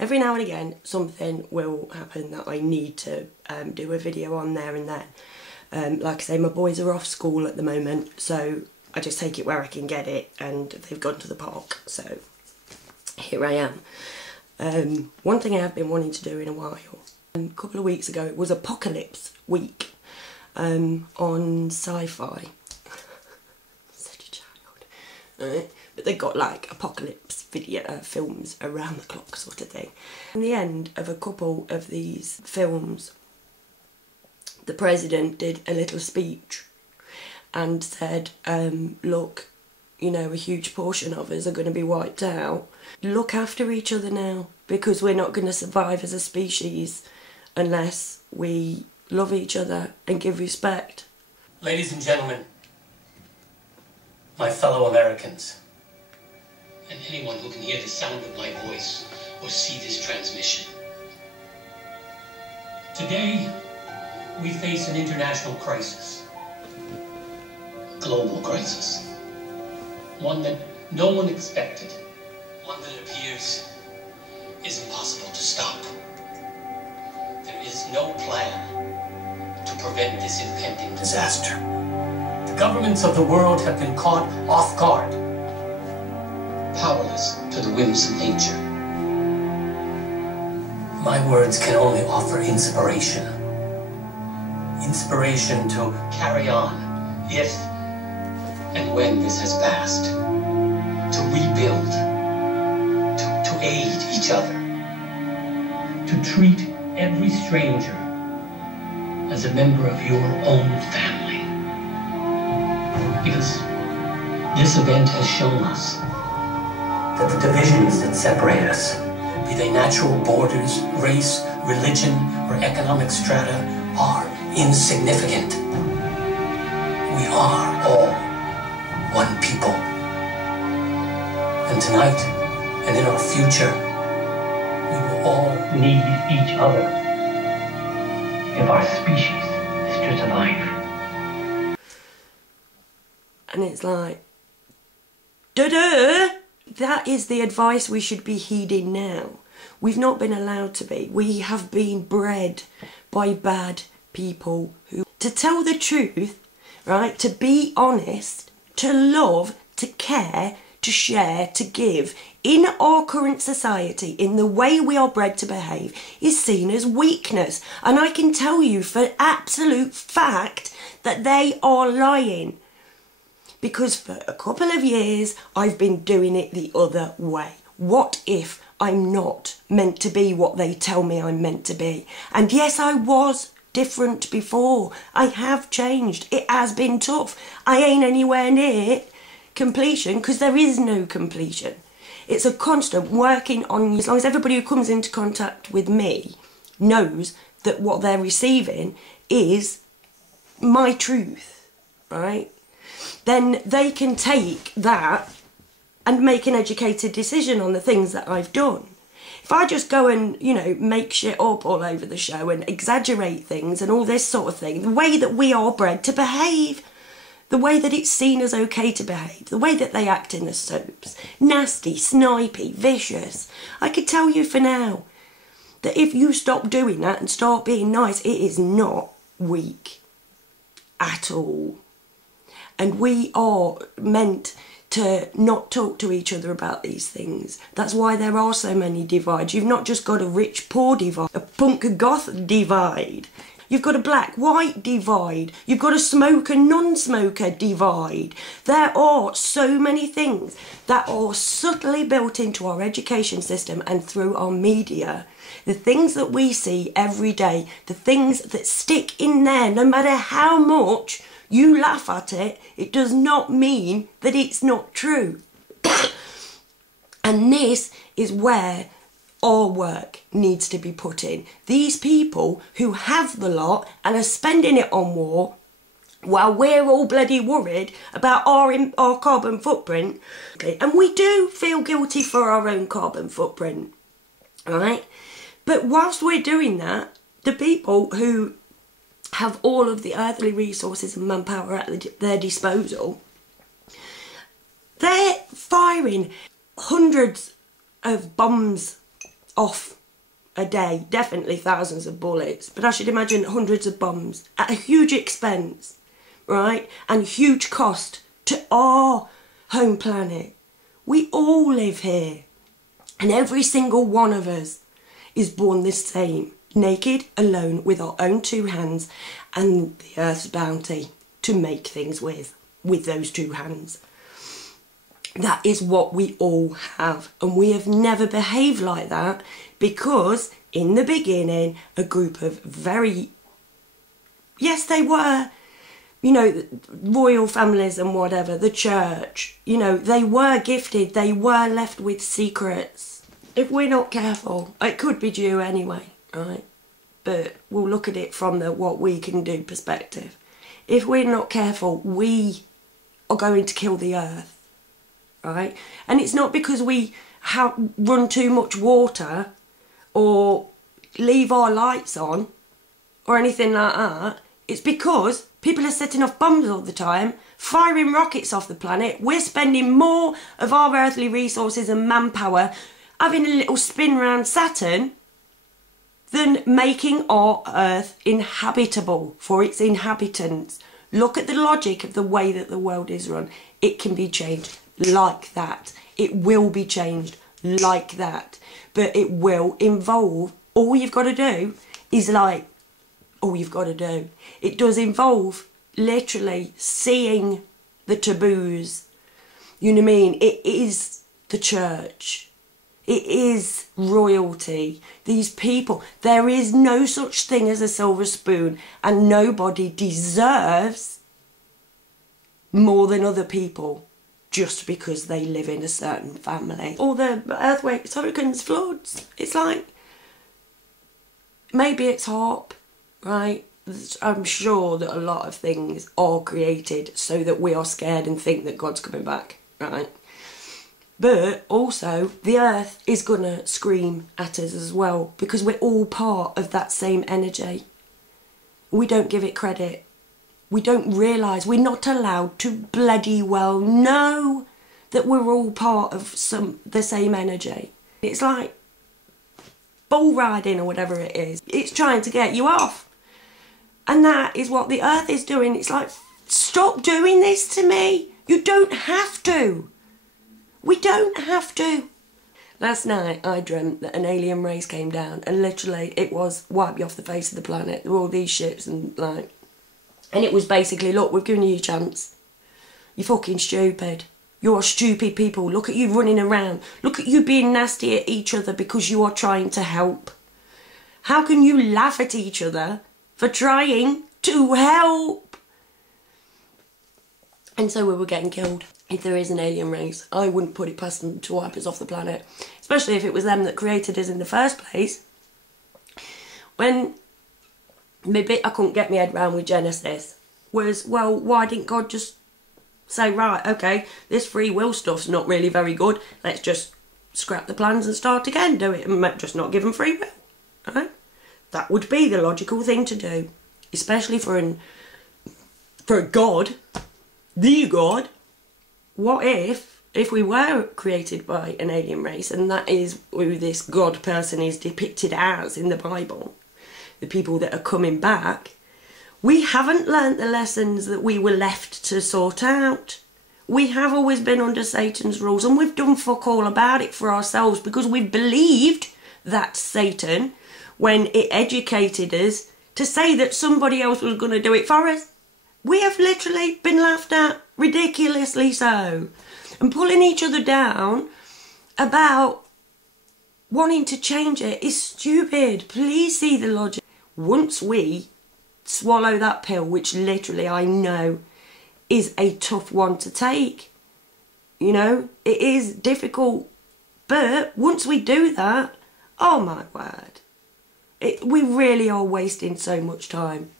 every now and again something will happen that I need to do a video on there and then. Like I say, my boys are off school at the moment, so I just take it where I can get it, and they've gone to the park, so here I am. One thing I have been wanting to do in a while, a couple of weeks ago, it was Apocalypse Week on Sci-Fi. Such a child. But they got like apocalypse films around the clock sort of thing. In the end of a couple of these films, the president did a little speech and said, look, you know, a huge portion of us are going to be wiped out. Look after each other now, because we're not going to survive as a species unless we love each other and give respect. Ladies and gentlemen, my fellow Americans, and anyone who can hear the sound of my voice or see this transmission. Today, we face an international crisis, a global crisis, one that no one expected, one that appears is impossible to stop. There is no plan to prevent this impending disaster. The governments of the world have been caught off guard, powerless to the whims of nature. My words can only offer inspiration. Inspiration to carry on if and when this has passed. To rebuild. To aid each other. To treat every stranger as a member of your own family. Because this event has shown us that the divisions that separate us, be they natural borders, race, religion, or economic strata, are insignificant. We are all one people. And tonight, and in our future, we will all need each other if our species is to survive. And it's like, duh-duh! That is the advice we should be heeding now. We've not been allowed to be. We have been bred by bad people who, to tell the truth, right, to be honest, to love, to care, to share, to give, in our current society, in the way we are bred to behave, is seen as weakness. And I can tell you for absolute fact that they are lying. Because for a couple of years, I've been doing it the other way. What if I'm not meant to be what they tell me I'm meant to be? And yes, I was different before. I have changed. It has been tough. I ain't anywhere near completion, because there is no completion. It's a constant working on you. As long as everybody who comes into contact with me knows that what they're receiving is my truth, right? Then they can take that and make an educated decision on the things that I've done. If I just go and, you know, make shit up all over the show and exaggerate things and all this sort of thing, the way that we are bred to behave, the way that it's seen as okay to behave, the way that they act in the soaps, nasty, snipey, vicious, I could tell you for now that if you stop doing that and start being nice, it is not weak at all. And we are meant to not talk to each other about these things. That's why there are so many divides. You've not just got a rich-poor divide, a punk-goth divide. You've got a black-white divide. You've got a smoker-non-smoker divide. There are so many things that are subtly built into our education system and through our media. The things that we see every day, the things that stick in there, no matter how much you laugh at it, it does not mean that it's not true. And this is where our work needs to be put in. These people who have the lot and are spending it on war, while we're all bloody worried about our carbon footprint, and we do feel guilty for our own carbon footprint, right? But whilst we're doing that, the people who have all of the earthly resources and manpower at their disposal, they're firing hundreds of bombs off a day, definitely thousands of bullets, but I should imagine hundreds of bombs at a huge expense, right, and huge cost to our home planet. We all live here, and every single one of us is born the same, naked, alone, with our own two hands and the earth's bounty to make things with those two hands. That is what we all have, and we have never behaved like that because in the beginning a group of very, yes they were, you know, royal families and whatever, the church, you know, they were gifted, they were left with secrets. If we're not careful, it could be due anyway, right? But we'll look at it from the what we can do perspective. If we're not careful, we are going to kill the earth, right? And it's not because we run too much water or leave our lights on or anything like that. It's because people are setting off bombs all the time, firing rockets off the planet. We're spending more of our earthly resources and manpower having a little spin round Saturn than making our earth inhabitable for its inhabitants. Look at the logic of the way that the world is run. It can be changed like that. It will be changed like that. But it will involve, all you've got to do is all you've got to do. It does involve literally seeing the taboos. You know what I mean? It is the church. It is royalty. These people, there is no such thing as a silver spoon, and nobody deserves more than other people just because they live in a certain family. All the earthquakes, hurricanes, floods, it's like, maybe it's HARP, right? I'm sure that a lot of things are created so that we are scared and think that God's coming back, right? But also, the earth is going to scream at us as well because we're all part of that same energy. We don't give it credit. We don't realise, we're not allowed to bloody well know that we're all part of the same energy. It's like bull riding or whatever it is. It's trying to get you off. And that is what the earth is doing. It's like, stop doing this to me. You don't have to. We don't have to. Last night I dreamt that an alien race came down and literally it was wipe you off the face of the planet. There were all these ships and like, and it was basically, look, we've given you a chance. You're fucking stupid. You're stupid people. Look at you running around. Look at you being nasty at each other because you are trying to help. How can you laugh at each other for trying to help? And so we were getting killed. If there is an alien race, I wouldn't put it past them to wipe us off the planet. Especially if it was them that created us in the first place. When the bit I couldn't get my head round with Genesis was, well, why didn't God just say, right, okay, this free will stuff's not really very good. Let's just scrap the plans and start again. Do it and just not give them free will. Right? That would be the logical thing to do. Especially for a God, the God. What if we were created by an alien race and that is who this God person is depicted as in the Bible, the people that are coming back, we haven't learnt the lessons that we were left to sort out. We have always been under Satan's rules and we've done fuck all about it for ourselves because we've believed that Satan, when it educated us, to say that somebody else was going to do it for us. We have literally been laughed at, ridiculously so, and pulling each other down about wanting to change it is stupid. Please see the logic. Once we swallow that pill, which literally I know is a tough one to take, you know, it is difficult, but once we do that, oh my word, we really are wasting so much time.